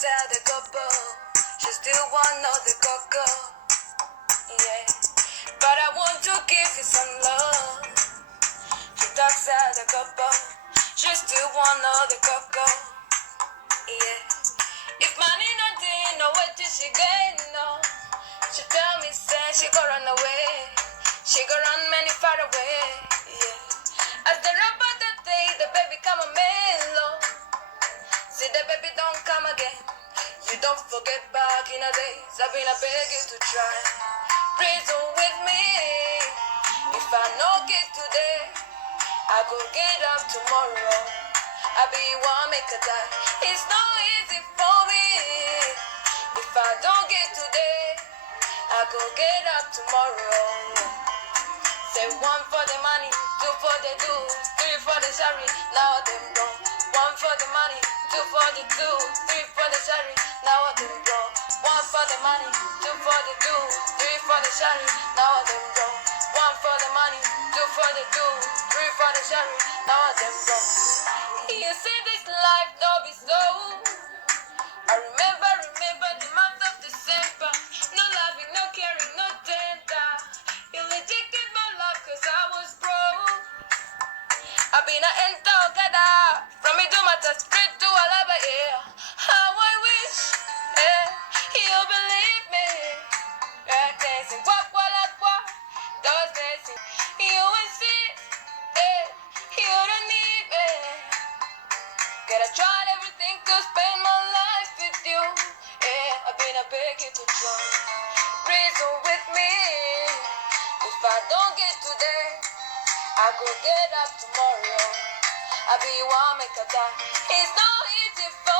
sell the couple. She still want the coco. Yeah. But I want to give you some love. She talks out the couple. She still want the coco. Yeah. If money not there, no way till she get no. She tell me say she go run away. She go run many far away. Yeah. As the rapper that day, the baby come a mellow. See the baby don't come again. You don't forget back in the days. I've been a beg you to try. Reason with me. If I no get today, I go get up tomorrow. I be one make a die. It's not easy for me. If I don't get today, I go get up tomorrow. Say one for the money, two for the do, three for the shari, now them gone. One for the money, two for the do, three for the shari, now them gone. One for the money, two for the do, three for the shari, now them gone. One for the money, two for the do, three for the shari, now them gone. You see this life don't be so. I remember the month of December. No loving, no caring, no tender. You rejected my love cause I was broke. I've been a enter together. From me to my touch, straight to a lava, yeah. How I wish, yeah, you believe me. Yeah, dancing, walk while I walk. Those dancing, you insist, yeah, you don't need me. Gotta try everything to spend my life with you. Yeah, I've been a begging to try. Reason with me. If I don't get today, I go get up tomorrow. I be one make a die. It's not easy for